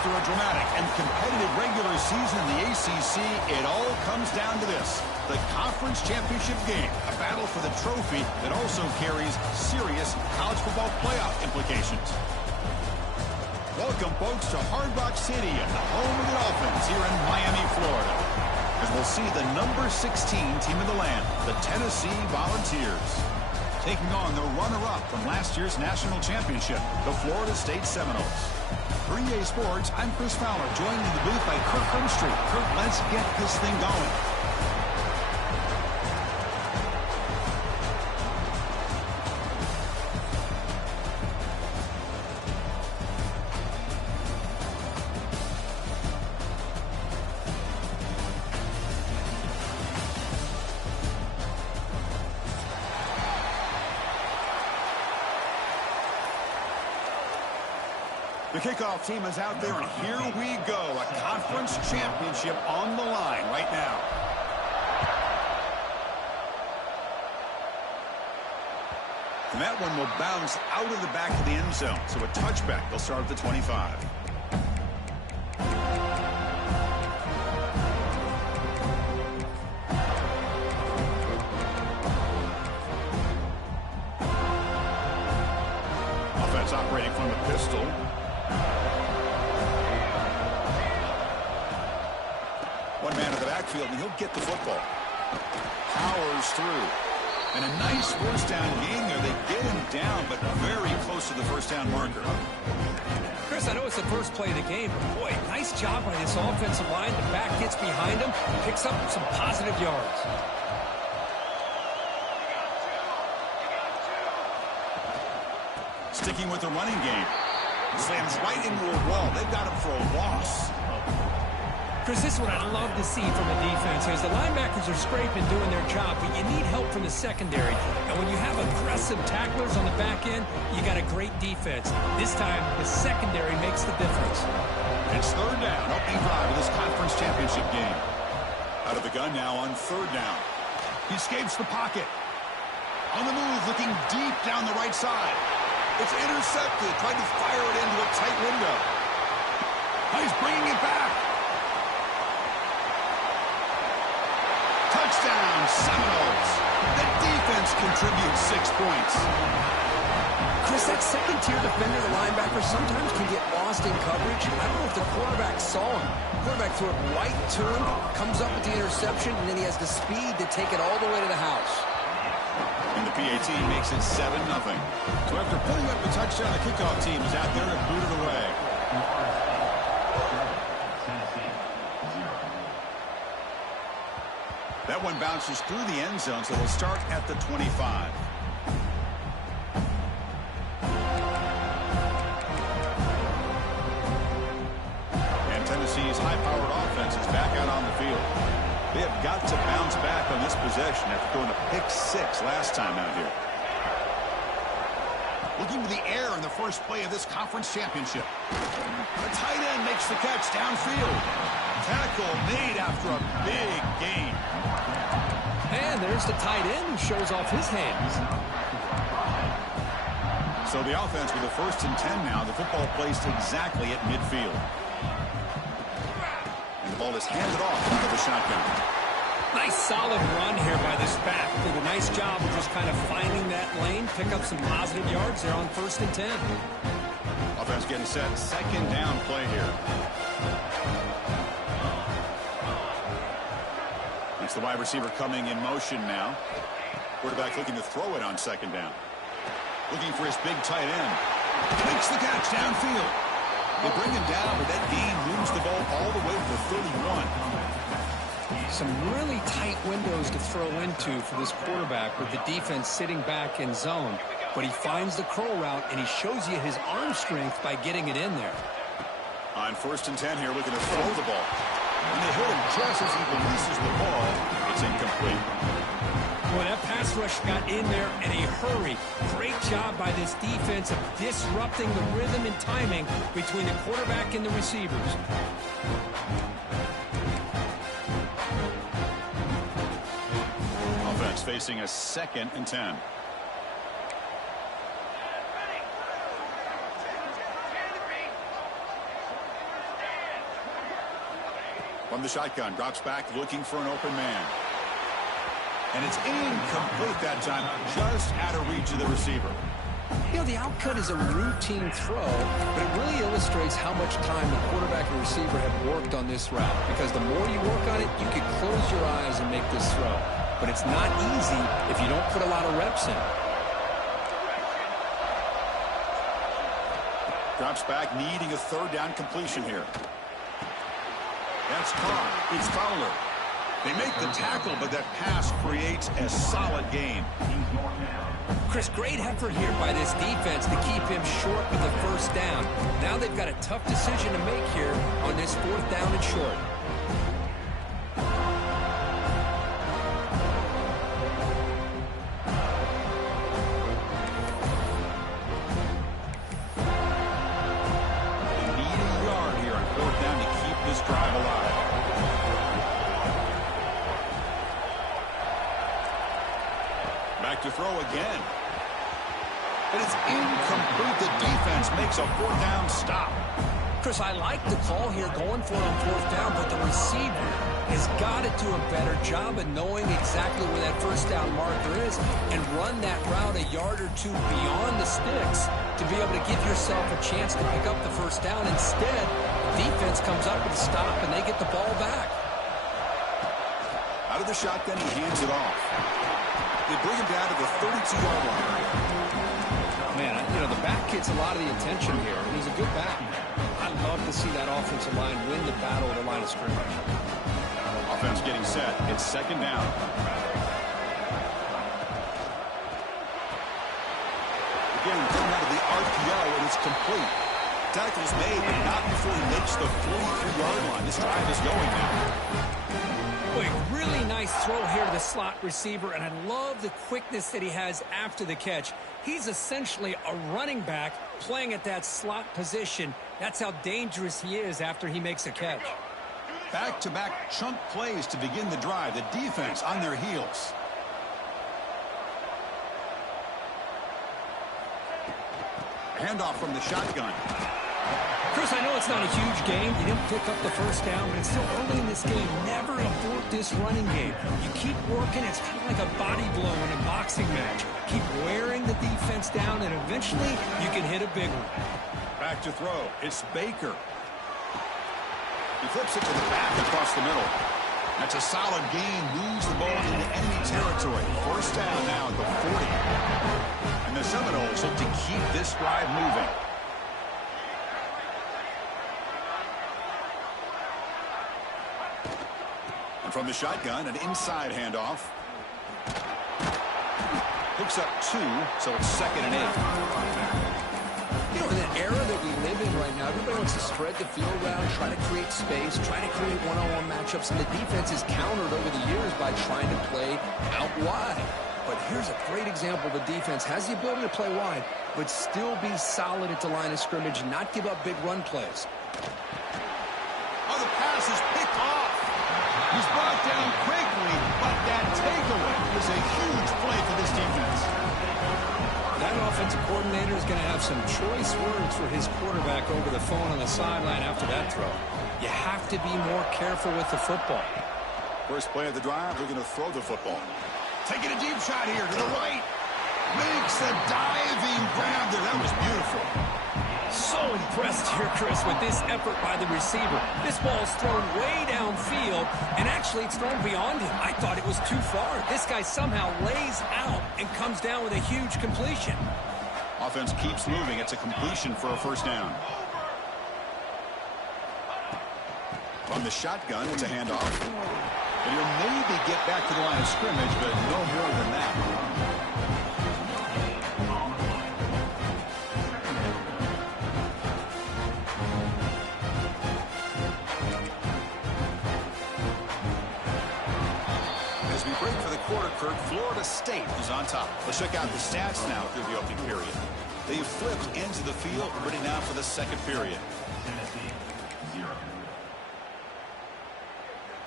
After a dramatic and competitive regular season in the ACC, it all comes down to this: the conference championship game, a battle for the trophy that also carries serious college football playoff implications. Welcome, folks, to Hard Rock City and the home of the Dolphins here in Miami, Florida, as we'll see the number 16 team of the land, the Tennessee Volunteers, taking on the runner-up from last year's national championship, the Florida State Seminoles. For EA Sports, I'm Chris Fowler, joined in the booth by Kirk Grimstreet. Kirk, let's get this thing going. The kickoff team is out there, and here we go. A conference championship on the line right now. And that one will bounce out of the back of the end zone. So a touchback. They'll start at the 25. Offense operating from the pistol. One man in the backfield, and he'll get the football. Powers through. And a nice first down gain there. They get him down, but very close to the first down marker. Chris, I know it's the first play of the game, but boy, nice job by this offensive line. The back gets behind him, picks up some positive yards. Sticking with the running game. Slams right into a wall. They've got him for a loss. Chris, this is what I love to see from the defense. As the linebackers are scraping, doing their job, but you need help from the secondary. And when you have aggressive tacklers on the back end, you got a great defense. This time, the secondary makes the difference. It's third down, opening drive of this conference championship game. Out of the gun now on third down. He escapes the pocket. On the move, looking deep down the right side. It's intercepted, trying to fire it into a tight window. He's bringing it back. Touchdown, Seminoles. The defense contributes 6 points. Chris, that second-tier defender, the linebacker, sometimes can get lost in coverage. I don't know if the quarterback saw him. The quarterback threw it right to him, comes up with the interception, and then he has the speed to take it all the way to the house. And the PAT makes it 7-0. So after putting up the touchdown, the kickoff team is out there to boot it away. That one bounces through the end zone, so they'll start at the 25. And Tennessee's high-powered offense is back out on the field. They have got to bounce back on this possession after going to pick 6 last time out here. Looking to the air in the first play of this conference championship. The tight end makes the catch downfield. Tackle made after a big gain. And there's the tight end who shows off his hands. So the offense with a 1st and 10 now. The football placed exactly at midfield. And the ball is handed off into the shotgun. Nice solid run here by this back. Did a nice job of just kind of finding that lane, pick up some positive yards there on 1st and 10. Offense getting set. 2nd down play here. It's the wide receiver coming in motion now. Quarterback looking to throw it on 2nd down. Looking for his big tight end. Makes the catch downfield. They bring him down, but that gain moves the ball all the way to the 31. Some really tight windows to throw into for this quarterback with the defense sitting back in zone. But he finds the curl route, and he shows you his arm strength by getting it in there. On 1st and 10 here, looking to throw the ball. And they hit him just as he releases the ball. It's incomplete. Well, that pass rush got in there in a hurry. Great job by this defense of disrupting the rhythm and timing between the quarterback and the receivers. Offense facing a 2nd and 10. From the shotgun, drops back looking for an open man. And it's incomplete that time, just out of reach of the receiver. You know, the outcut is a routine throw, but it really illustrates how much time the quarterback and receiver have worked on this route. Because the more you work on it, you can close your eyes and make this throw. But it's not easy if you don't put a lot of reps in. Drops back, needing a third down completion here. That's caught. It's Fowler. They make the tackle, but that pass creates a solid gain. Chris, great effort here by this defense to keep him short with the first down. Now they've got a tough decision to make here on this 4th down and short. They need a yard here on 4th down to keep this drive alive. Back to throw again. But it's incomplete. The defense makes a 4th down stop. Chris, I like the call here going for it on 4th down, but the receiver has got to do a better job of knowing exactly where that first down marker is and run that route a yard or two beyond the sticks to be able to give yourself a chance to pick up the first down. Instead, defense comes up with a stop and they get the ball back. Out of the shotgun, he hands it off. They bring him down to the 32-yard line. Man, you know, the back gets a lot of the attention here. He's a good back. I'd love to see that offensive line win the battle at the line of scrimmage. Offense getting set. It's 2nd down. Again, coming out of the RPO, and it's complete. Tackle's made, but not before he makes the 43-yard line. This drive is going now. Boy, really nice throw here to the slot receiver, and I love the quickness that he has after the catch. He's essentially a running back playing at that slot position. That's how dangerous he is after he makes a catch. Back-to-back chunk plays to begin the drive. The defense on their heels. Handoff from the shotgun. Chris, I know it's not a huge game. You didn't pick up the first down, but it's still early in this game. Never abort this running game. You keep working. It's kind of like a body blow in a boxing match. Keep wearing the defense down, and eventually you can hit a big one. Back to throw. It's Baker. He flips it to the back across the middle. That's a solid gain. Moves the ball into enemy territory. First down now at the 40. And the Seminoles look to keep this drive moving. And from the shotgun, an inside handoff. Hooks up 2, so it's 2nd and 8. You know, in an era that we live in right now, everybody wants to spread the field around, try to create space, try to create one-on-one matchups, and the defense is countered over the years by trying to play out wide. But here's a great example. The defense has the ability to play wide, but still be solid at the line of scrimmage and not give up big run plays. Oh, the pass is picked off. He's brought down quickly, but that takeaway is a huge play for this defense. That offensive coordinator is going to have some choice words for his quarterback over the phone on the sideline after that throw. You have to be more careful with the football. First play of the drive, they're going to throw the football. Taking a deep shot here to the right. Makes the diving grab there. That was beautiful. So impressed here, Chris, with this effort by the receiver. This ball's thrown way downfield, and actually it's thrown beyond him. I thought it was too far. This guy somehow lays out and comes down with a huge completion. Offense keeps moving. It's a completion for a first down. From the shotgun, it's a handoff. And he'll maybe get back to the line of scrimmage, but no more than that. As we break for the quarter, Kurt, Florida State is on top. Let's check out the stats now through the opening period. They've flipped into the field, ready now for the second period.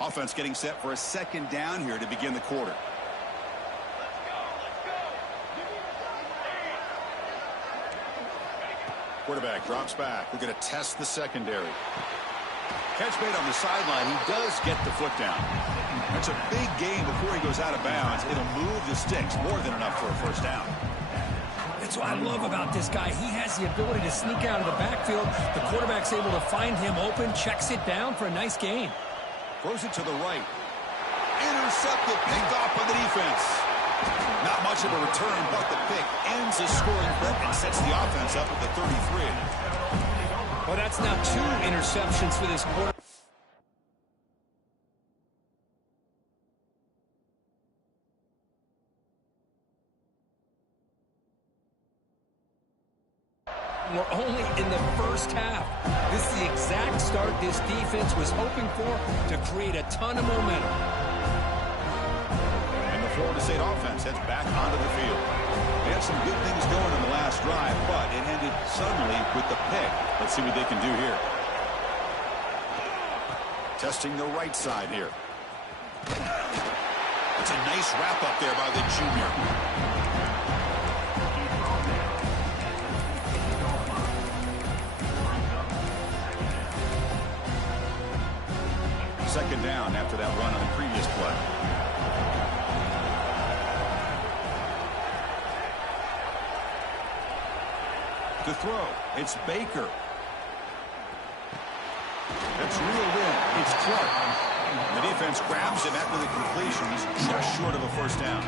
Offense getting set for a second down here to begin the quarter. Quarterback drops back. We're going to test the secondary. Catch made on the sideline. He does get the foot down. That's a big gain before he goes out of bounds. It'll move the sticks more than enough for a first down. That's what I love about this guy. He has the ability to sneak out of the backfield. The quarterback's able to find him open, checks it down for a nice gain. Throws it to the right. Intercepted, picked off by the defense. Not much of a return, but the pick ends the scoring threat and sets the offense up at the 33. Well, that's now 2 interceptions for this quarter. We're only in the first half. This is the exact start this defense was hoping for to create a ton of momentum. And the Florida State offense heads back onto the field. They had some good things going in the last drive, but it ended suddenly with the pick. Let's see what they can do here. Testing the right side here. It's a nice wrap up there by the junior. Second down after that run on the previous play. To throw, it's Baker. That's reeled in. It's Clark. The defense grabs him after the completion. He's just short of a first down.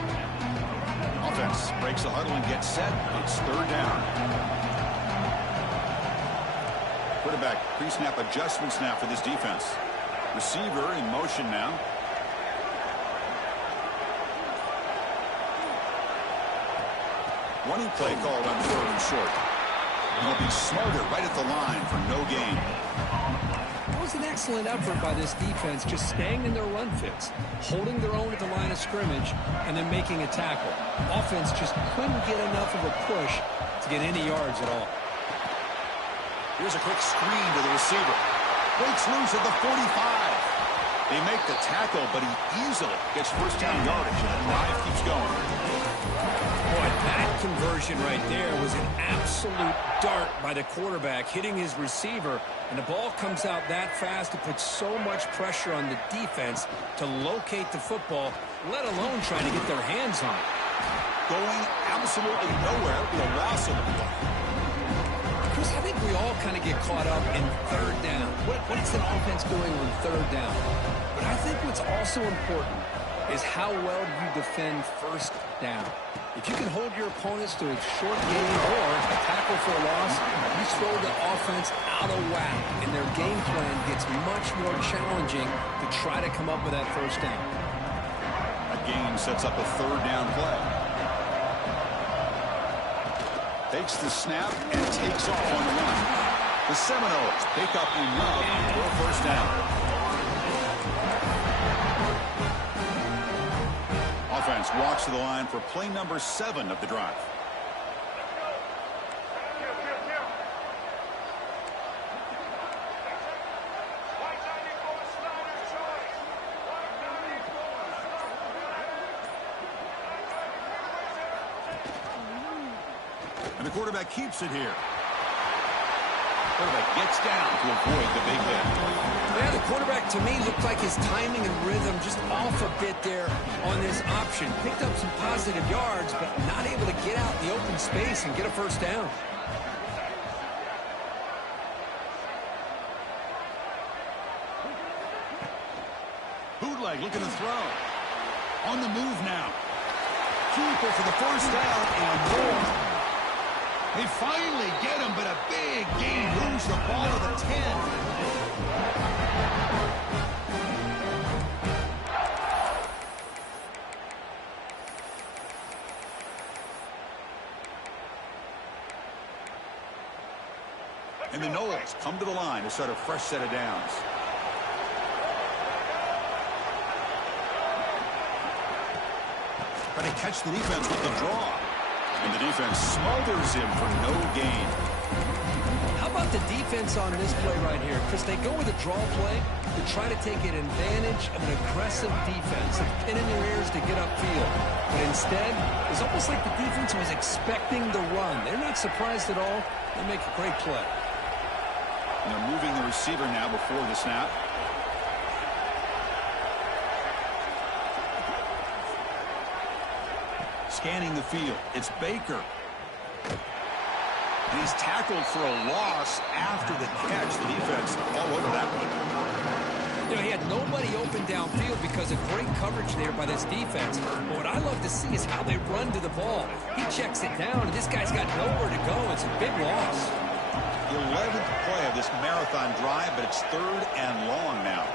Offense breaks the huddle and gets set. It's third down. Quarterback pre-snap adjustments now for this defense. Receiver in motion now. Running play called on third and short. He'll be smarter right at the line for no gain. That was an excellent effort by this defense, just staying in their run fits, holding their own at the line of scrimmage, and then making a tackle. Offense just couldn't get enough of a push to get any yards at all. Here's a quick screen to the receiver. Breaks loose at the 45. They make the tackle, but he easily gets first down yardage, and the drive keeps going. Boy, that conversion right there was an absolute dart by the quarterback, hitting his receiver, and the ball comes out that fast. It puts so much pressure on the defense to locate the football, let alone trying to get their hands on it. Going absolutely nowhere, the loss of the play. Chris, I think we all kind of get caught up in third down. What is an offense doing on third down? But I think what's also important is how well you defend first down. If you can hold your opponents to a short gain or a tackle for a loss, you throw the offense out of whack, and their game plan gets much more challenging to try to come up with that first down. A gain sets up a third down play. Takes the snap and takes off on the run. The Seminoles pick up enough for a first down. Offense walks to the line for play number 7 of the drive. And the quarterback keeps it here. Quarterback gets down to avoid the big hit. Yeah, the quarterback, to me, looked like his timing and rhythm just off a bit there on this option. Picked up some positive yards, but not able to get out in the open space and get a first down. Bootleg looking to throw. On the move now. Keeper for the first down and more. They finally get him, but a big gain moves the ball to the 10. And the Noles come to the line to start a fresh set of downs. Trying to catch the defense with the draw. And the defense smothers him for no gain. How about the defense on this play right here? Chris, they go with a draw play to try to take an advantage of an aggressive defense, of pinning their ears to get upfield. But instead, it's almost like the defense was expecting the run. They're not surprised at all. They make a great play. And they're moving the receiver now before the snap. Scanning the field. It's Baker. And he's tackled for a loss after the catch. The defense all over that one. You know, he had nobody open downfield because of great coverage there by this defense. But what I love to see is how they run to the ball. He checks it down, and this guy's got nowhere to go. It's a big loss. The 11th play of this marathon drive, but it's 3rd and long now.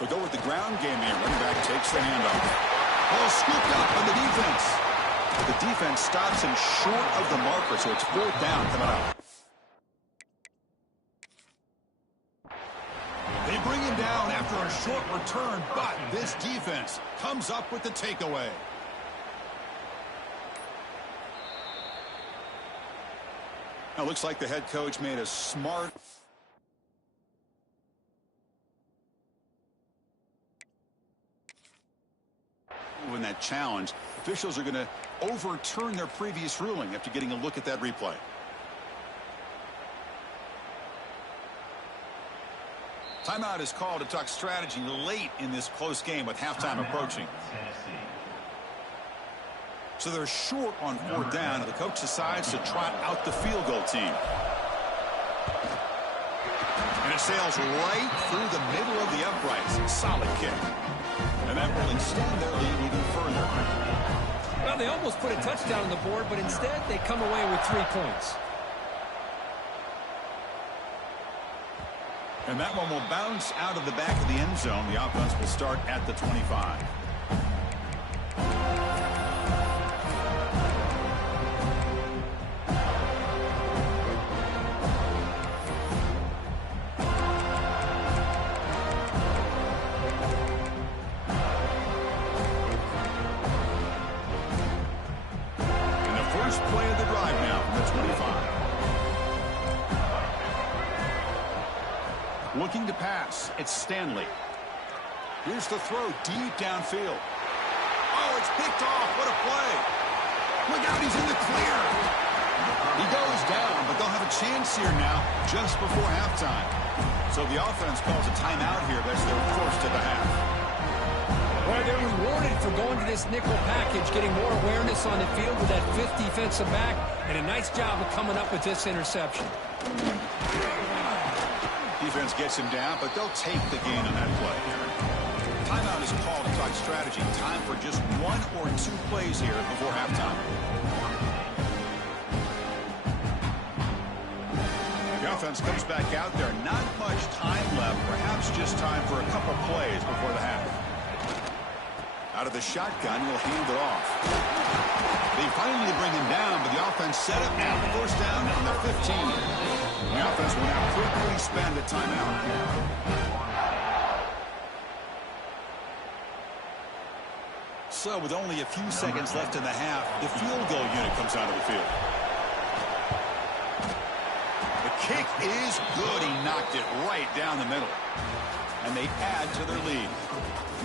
They'll go with the ground game here. Running back takes the handoff. Ball scooped up on the defense. The defense stops him short of the marker, so it's 4th down coming up. They bring him down after a short return, but this defense comes up with the takeaway. Now, looks like the head coach made a smart... in that challenge. Officials are going to overturn their previous ruling after getting a look at that replay. Timeout is called to talk strategy late in this close game with halftime approaching. So they're short on 4th down, and the coach decides to trot out the field goal team. And it sails right through the middle of the uprights. Solid kick. And that will extend their lead even further. Well, they almost put a touchdown on the board, but instead they come away with 3 points. And that one will bounce out of the back of the end zone. The offense will start at the 25. Play of the drive now from the 25. Looking to pass. It's Stanley. Here's the throw deep downfield. Oh, it's picked off. What a play. Look out, he's in the clear. He goes down, but they'll have a chance here now just before halftime. So the offense calls a timeout here. That's their first of the half. Well, they're rewarded for going to this nickel package, getting more awareness on the field with that 5th defensive back, and a nice job of coming up with this interception. Defense gets him down, but they'll take the gain on that play. Timeout is called to talk strategy. Time for just 1 or 2 plays here before halftime. The offense comes back out there. Not much time left. Perhaps just time for a couple plays before the half. Out of the shotgun, he'll hand it off. They finally bring him down, but the offense set up now. 1st down on their 15. The offense will now quickly spend a timeout. So with only a few seconds left in the half, the field goal unit comes out of the field. The kick is good. He knocked it right down the middle. And they add to their lead.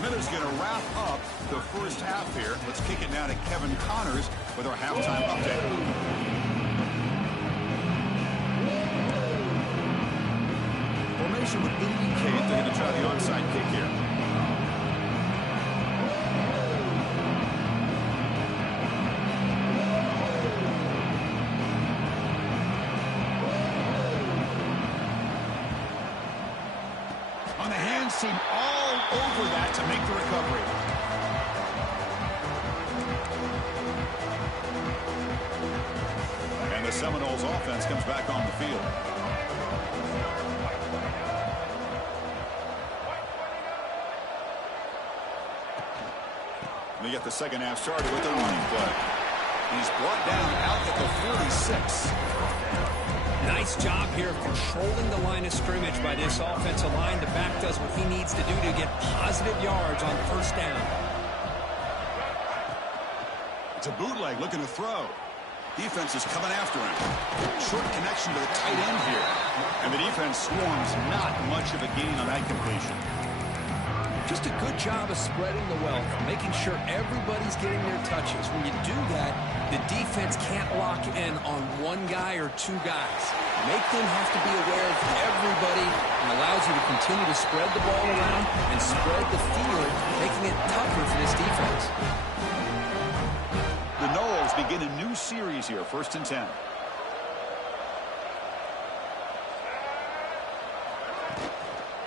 Miller's going to wrap up the first half here. Let's kick it now to Kevin Connors with our halftime update. Formation would indicate they're going to try the onside kick here. On the hands team, all over that to make the recovery. And the Seminoles offense comes back on the field. They get the second half started with the running play. He's brought down out at the 46. Nice job here of controlling the line of scrimmage by this offensive line. The back does what he needs to do to get positive yards on 1st down. It's a bootleg looking to throw. Defense is coming after him. Short connection to the tight end here. And the defense swarms not much of a gain on that completion. Just a good job of spreading the wealth, making sure everybody's getting their touches. When you do that, the defense can't lock in on one guy or two guys. Make them have to be aware of everybody and allows you to continue to spread the ball around and spread the field, making it tougher for this defense. The Noles begin a new series here, 1st and 10.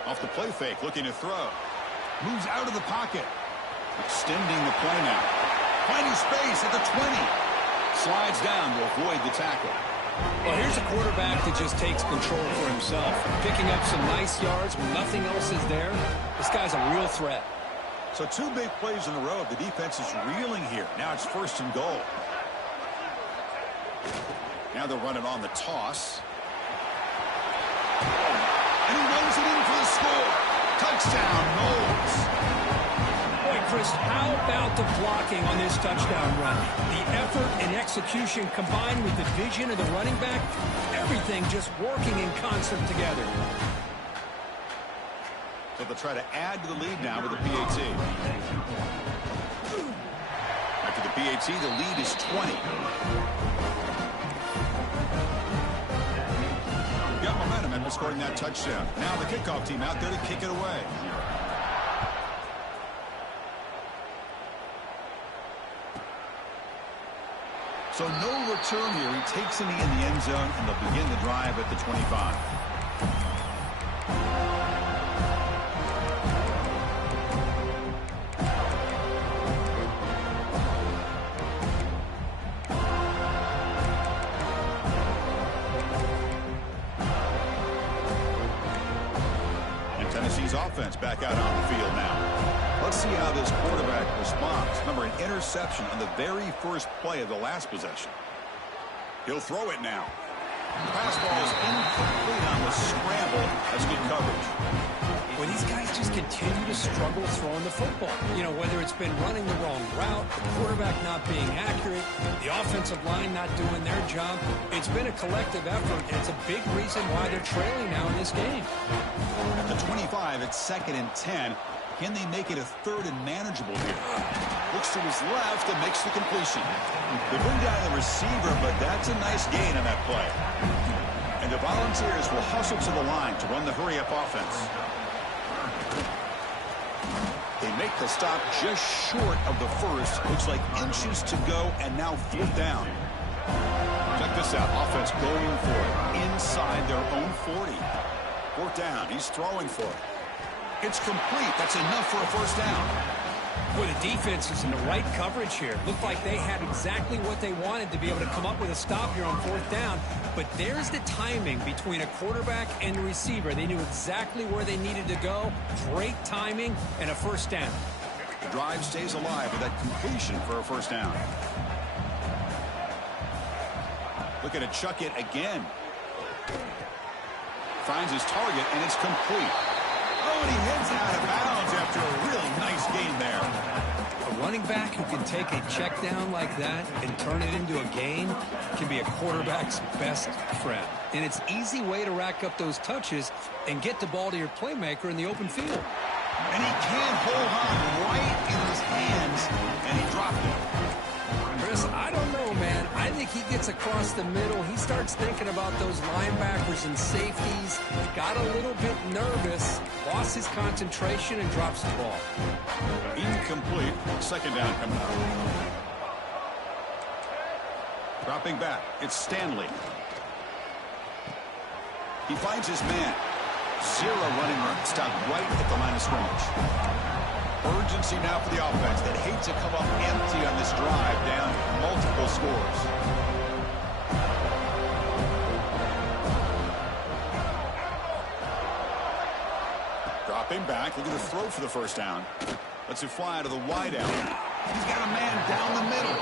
Off the play fake, looking to throw. Moves out of the pocket. Extending the play now. Finding space at the 20. Slides down to avoid the tackle. Well, here's a quarterback that just takes control for himself. Picking up some nice yards when nothing else is there. This guy's a real threat. So 2 big plays in a row. The defense is reeling here. Now it's 1st and goal. Now they're running on the toss. And he runs it in for the score. Touchdown, Noles. Boy, Chris, how about the blocking on this touchdown run? The effort and execution combined with the vision of the running back, everything just working in concert together. So they'll try to add to the lead now with the PAT. After the PAT, the lead is 20. Got momentum and scoring that touchdown. Now the kickoff team out there to kick it away. So no return here. He takes a knee in the end zone, and they'll begin the drive at the 25. Tennessee's offense back out on the field now. Let's see how this quarterback responds. Remember, an interception on the very first play of the last possession. He'll throw it now. The pass ball is incomplete on the scramble. That's good coverage. Well, these guys just continue to struggle throwing the football. You know, whether it's been running the wrong route, the quarterback not being accurate, the offensive line not doing their job. It's been a collective effort, and it's a big reason why they're trailing now in this game. At the 25, it's 2nd and 10. Can they make it a 3rd and manageable here? Looks to his left and makes the completion. They bring down the receiver, but that's a nice gain on that play. And the Volunteers will hustle to the line to run the hurry-up offense. They make the stop just short of the first. Looks like inches to go, and now 4th down. Check this out. Offense going for it inside their own 40. 4th down. He's throwing for it. It's complete. That's enough for a 1st down. Boy, the defense is in the right coverage here. Looked like they had exactly what they wanted to be able to come up with a stop here on 4th down. But there's the timing between a quarterback and a receiver. They knew exactly where they needed to go. Great timing and a 1st down. The drive stays alive with that completion for a 1st down. Looking to chuck it again. Finds his target, and it's complete. Oh, and he heads out of bounds after a really nice gain there. A running back who can take a check down like that and turn it into a gain can be a quarterback's best friend. And it's an easy way to rack up those touches and get the ball to your playmaker in the open field. And he can't hold on right in his hands, and he dropped it. Chris, I don't know, man. I think he gets across the middle. He starts thinking about those linebackers and safeties. Got a little bit nervous, lost his concentration, and drops the ball. Incomplete. 2nd down coming up. Dropping back. It's Stanley. He finds his man. 0 running room. Stopped right at the line of scrimmage. Urgency now for the offense that hates to come up empty on this drive, down multiple scores. Dropping back, looking to throw for the 1st down. Lets it fly out of the wideout. He's got a man down the middle.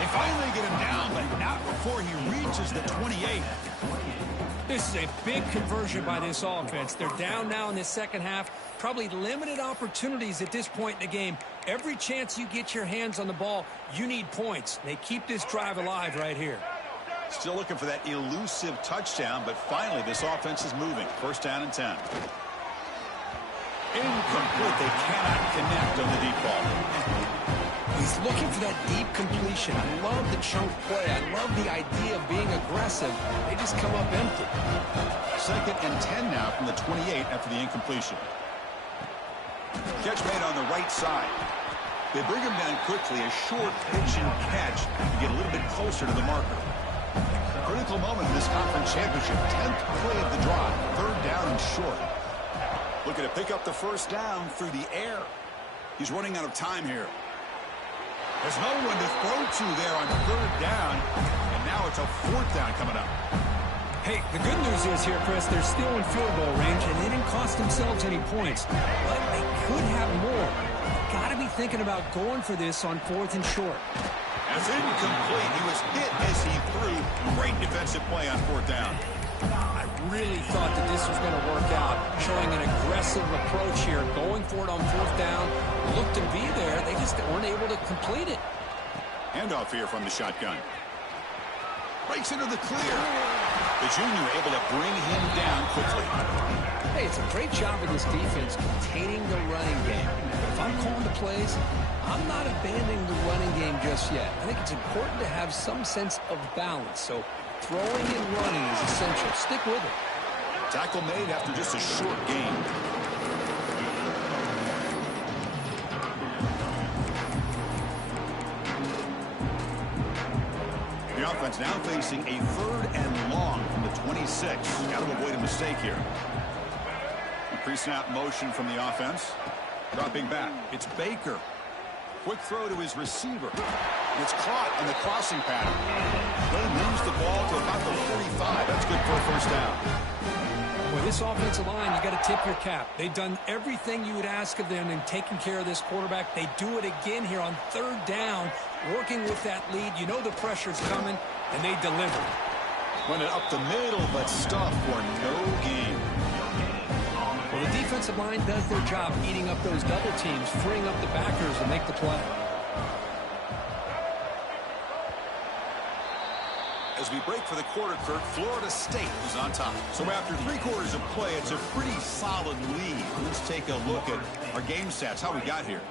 They finally get him down, but not before he reaches the 28. This is a big conversion by this offense. They're down now in the 2nd half. Probably limited opportunities at this point in the game. Every chance you get your hands on the ball, you need points. They keep this drive alive right here. Still looking for that elusive touchdown, but finally this offense is moving. First down and 10. Incomplete. They cannot connect on the deep ball. He's looking for that deep completion. I love the chunk play. I love the idea of being aggressive. They just come up empty. Second and 10 now from the 28 after the incompletion. Catch made on the right side. They bring him down quickly. A short pitch and catch to get a little bit closer to the marker. Critical moment in this conference championship. 10th play of the drive. Third down and short. Looking to pick up the first down through the air. He's running out of time here. There's no one to throw to there on third down. And now it's a fourth down coming up. Hey, the good news is here, Chris, they're still in field goal range, and they didn't cost themselves any points. But they could have more. Got to be thinking about going for this on fourth and short. That's incomplete. He was hit as he threw. Great defensive play on fourth down. I really thought that this was going to work out, showing an aggressive approach here, going for it on fourth down. Looked to be there. They just weren't able to complete it. Handoff here from the shotgun. Breaks into the clear. The junior able to bring him down quickly. Hey, it's a great job of this defense containing the running game. If I'm calling the plays, I'm not abandoning the running game just yet. I think it's important to have some sense of balance. So throwing and running is essential. Stick with it. Tackle made after just a short gain. The offense now facing a third and long from the 26. Got to avoid a mistake here. Pre-snap motion from the offense. Dropping back. It's Baker. Quick throw to his receiver. It's caught on the crossing pattern. Then moves the ball to about the 45. That's good for a first down. Well, this offensive line, you got to tip your cap. They've done everything you would ask of them in taking care of this quarterback. They do it again here on third down, working with that lead. You know the pressure's coming, and they deliver. Run it up the middle, but stuffed for no gain. Well, the defensive line does their job eating up those double teams, freeing up the backers to make the play. As we break for the quarter, Kirk, Florida State is on top. So after 3 quarters of play, it's a pretty solid lead. Let's take a look at our game stats, how we got here.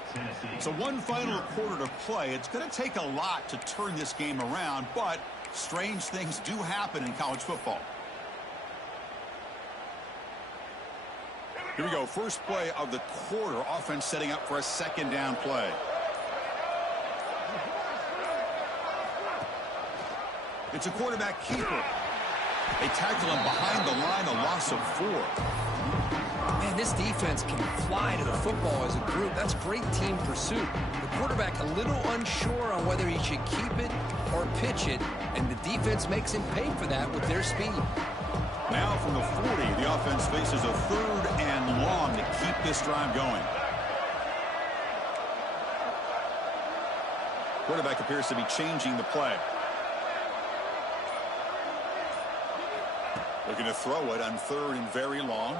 So one final quarter to play. It's going to take a lot to turn this game around, but strange things do happen in college football. Here we go. First play of the quarter. Offense setting up for a second down play. It's a quarterback keeper. They tackle him behind the line, a loss of 4. Man, this defense can fly to the football as a group. That's great team pursuit. The quarterback a little unsure on whether he should keep it or pitch it, and the defense makes him pay for that with their speed. Now from the 40, the offense faces a third and long to keep this drive going. Quarterback appears to be changing the play. Looking to throw it on third and very long.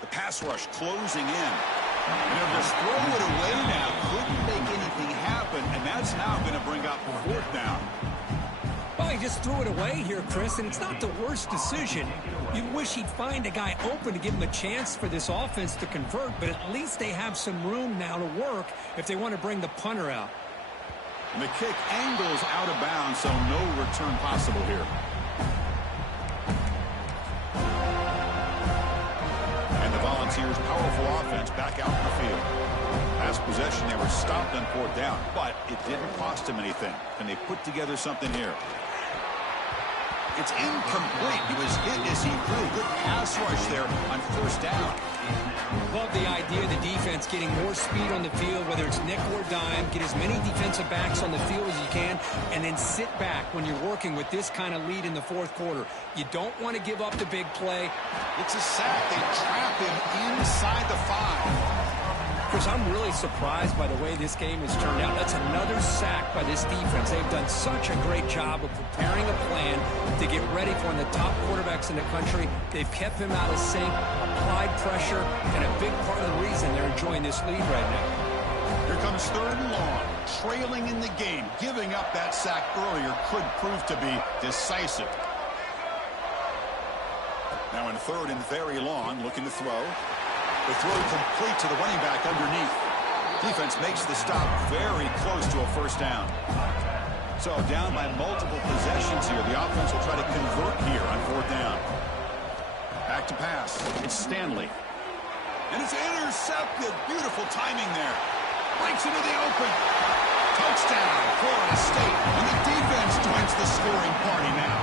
The pass rush closing in. And they'll just throw it away now. Couldn't make anything happen, and that's now going to bring up fourth down. Well, he just threw it away here, Chris, and it's not the worst decision. You wish he'd find a guy open to give him a chance for this offense to convert, but at least they have some room now to work if they want to bring the punter out. And the kick angles out of bounds, so no return possible here. And the Volunteers' powerful offense back out in the field. Last possession, they were stopped on fourth down, but it didn't cost them anything. And they put together something here. It's incomplete. He was hit as he threw. Good pass rush there on first down. Love the idea of the defense getting more speed on the field, whether it's nickel or dime, get as many defensive backs on the field as you can, and then sit back when you're working with this kind of lead in the fourth quarter. You don't want to give up the big play. It's a sack. They trap him inside the 5. Chris, I'm really surprised by the way this game has turned out. That's another sack by this defense. They've done such a great job of preparing a plan to get ready for one of the top quarterbacks in the country. They've kept him out of sync, applied pressure, and a big part of the reason they're enjoying this lead right now. Here comes 3rd and long. Trailing in the game. Giving up that sack earlier could prove to be decisive. Now in 3rd and very long, looking to throw. The throw complete to the running back underneath. Defense makes the stop very close to a 1st down. So down by multiple possessions here. The offense will try to convert here on 4th down. Back to pass. It's Stanley. And it's intercepted. Beautiful timing there. Breaks into the open. Touchdown, Florida State. And the defense joins the scoring party now.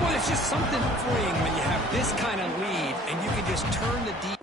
Well, it's just something freeing when you have this kind of lead and you can just turn the defense.